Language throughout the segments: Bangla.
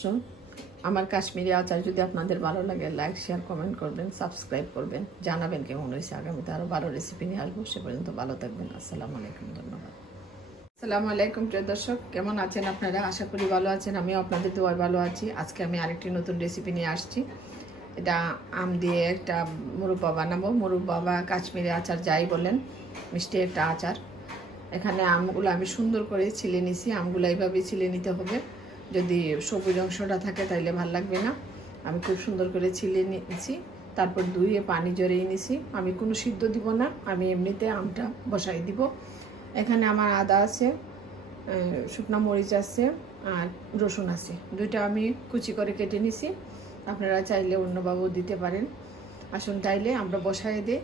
সো আমার কাশ্মীরি আচার যদি আপনাদের ভালো লাগে লাইক শেয়ার কমেন্ট করবেন, সাবস্ক্রাইব করবেন, জানাবেন কেমন হয়েছে। আগামীতে আরো ভালো রেসিপি নিয়ে আসবো। সে পর্যন্ত ভালো থাকবেন। আসসালামু আলাইকুম, ধন্যবাদ। আসসালামু আলাইকুম প্রিয় দর্শক, কেমন আছেন আপনারা? আশা করি ভালো আছেন। আমিও আপনাদের দোয়ায় ভালো আছি। আজকে আমি আরেকটি নতুন রেসিপি নিয়ে আসছি। এটা আম দিয়ে একটা মুরব্বা বানাবো। মুরব্বা বা কাশ্মীরি আচার যাই বলেন, মিষ্টি একটা আচার। এখানে আমগুলো আমি সুন্দর করে ছিলে নিছি। আমগুলো এইভাবেই ছিলে নিতে হবে। যদি সবুজ অংশটা থাকে তাইলে ভাল লাগবে না। আমি খুব সুন্দর করে ছিলে নিয়েছি। তারপর ধুয়ে পানি জড়িয়ে নিছি। আমি কোনো সিদ্ধ দিব না, আমি এমনিতে আমটা বসাই দিব। এখানে আমার আদা আছে, শুকনা মরিচ আছে, আর রসুন আছে। দুইটা আমি কুচি করে কেটে নিছি। আপনারা চাইলে অন্যভাবেও দিতে পারেন। আসুন তাইলে আমরা বসাই দিই।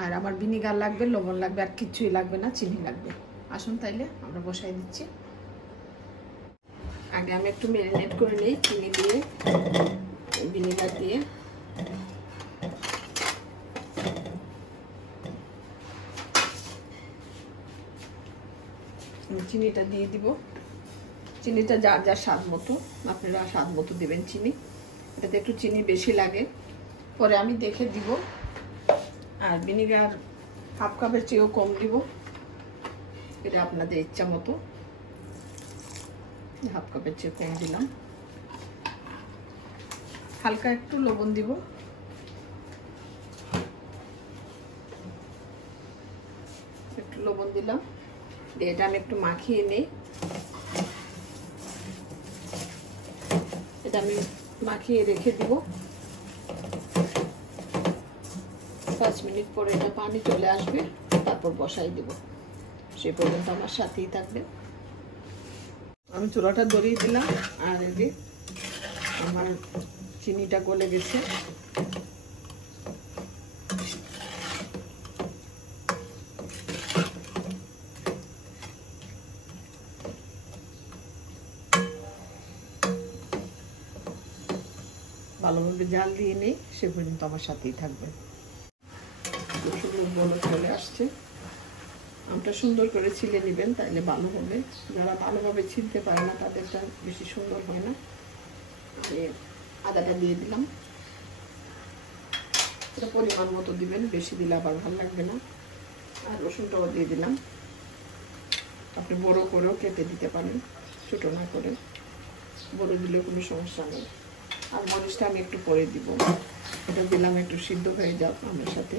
আর আমার ভিনিগার লাগবে, লবণ লাগবে, আর কিচ্ছুই লাগবে না, চিনি লাগবে। আসুন তাইলে আমরা বসাই দিচ্ছি। আগে আমি একটু ম্যারিনেট করে নিই চিনি দিয়ে, ভিনিগার দিয়ে। চিনিটা দিয়ে দিব। চিনিটা যার যার স্বাদ মতো, আপনারা স্বাদ মতো দেবেন চিনি। এটাতে একটু চিনি বেশি লাগে, পরে আমি দেখে দিব। আর ভিনিগার হাফ কাপের চেয়েও কম দিব, এটা আপনাদের ইচ্ছা মতো। হাফ কাপের চেয়ে কম দিলাম। হালকা একটু লবণ দিব। একটু লবণ দিলাম, দিয়ে এটা আমি একটু মাখিয়ে নিই। এটা আমি মাখিয়ে রেখে দিব। 5 মিনিট পরে এটা পানি চলে আসবে, তারপর বসাই দিব। সে পর্যন্ত আমার সাথেই থাকবে। আমি চুলাটা ধরিয়ে দিলাম। আর এই যে আমার চিনিটা গলে গেছে। ভালোভাবে জাল দিয়ে নেই, সে পর্যন্ত আমার সাথেই থাকবে। বলে চলে আসছে। আমটা সুন্দর করে ছিলে নেবেন, তাইলে ভালো হবে। যারা ভালোভাবে ছিলতে পারে না তাদেরটা বেশি সুন্দর হয় না। আদাটা দিয়ে দিলাম। এটা পরিমাণ মতো দিবেন, বেশি দিলে আবার ভালো লাগবে না। আর রসুনটাও দিয়ে দিলাম। আপনি বড় করেও কেটে দিতে পারেন, ছোট না করে। বড় দিলেও কোনো সমস্যা নেই। আর মরিচটা আমি একটু পরে দিব। এটা দিলাম একটু সিদ্ধ হয়ে যাক আমার সাথে।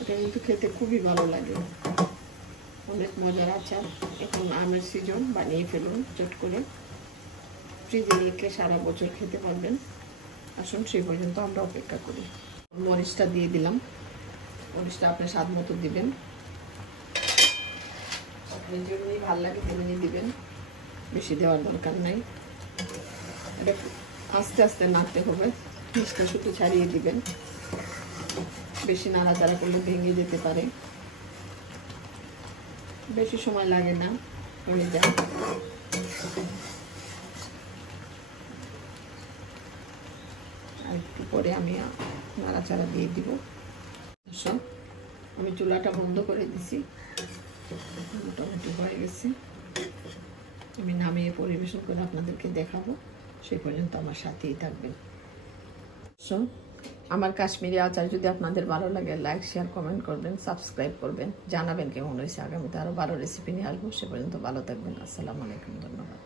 এটা কিন্তু খেতে খুবই ভালো লাগে, অনেক মজার আচার। এখন আমের সিজন, বানিয়ে ফেলুন চট করে। ফ্রিজে রেখে সারা বছর খেতে পারবেন। আসুন সেই পর্যন্ত আমরা অপেক্ষা করি। মরিচটা দিয়ে দিলাম। মরিচটা আপনি স্বাদ মতো দিবেন। আপনি যেমনি ভালো লাগে তেমনি দিবেন, বেশি দেওয়ার দরকার নাই। এটা আস্তে আস্তে নাড়তে হবে। মিষ্টা শুধু ছাড়িয়ে দিবেন, বেশি নাড়াচাড়া করলে ভেঙে যেতে পারে। বেশি সময় লাগে না, হয়ে যায়। আর একটু পরে আমি নাড়াচাড়া দিয়ে দিব। সব আমি চুলাটা বন্ধ করে দিছি। মোটামুটি হয়ে গেছে। আমি নামিয়ে পরিবেশন করে আপনাদেরকে দেখাবো। সেই পর্যন্ত আমার সাথেই থাকবেন। সো আমার কাশ্মীরি আচার যদি আপনাদের ভালো লাগে লাইক শেয়ার কমেন্ট করবেন, সাবস্ক্রাইব করবেন, জানাবেন কেমন হয়েছে। আগামীতে আরো ভালো রেসিপি নিয়ে আসবো। সে পর্যন্ত ভালো থাকবেন। আসসালামু আলাইকুম, ধন্যবাদ।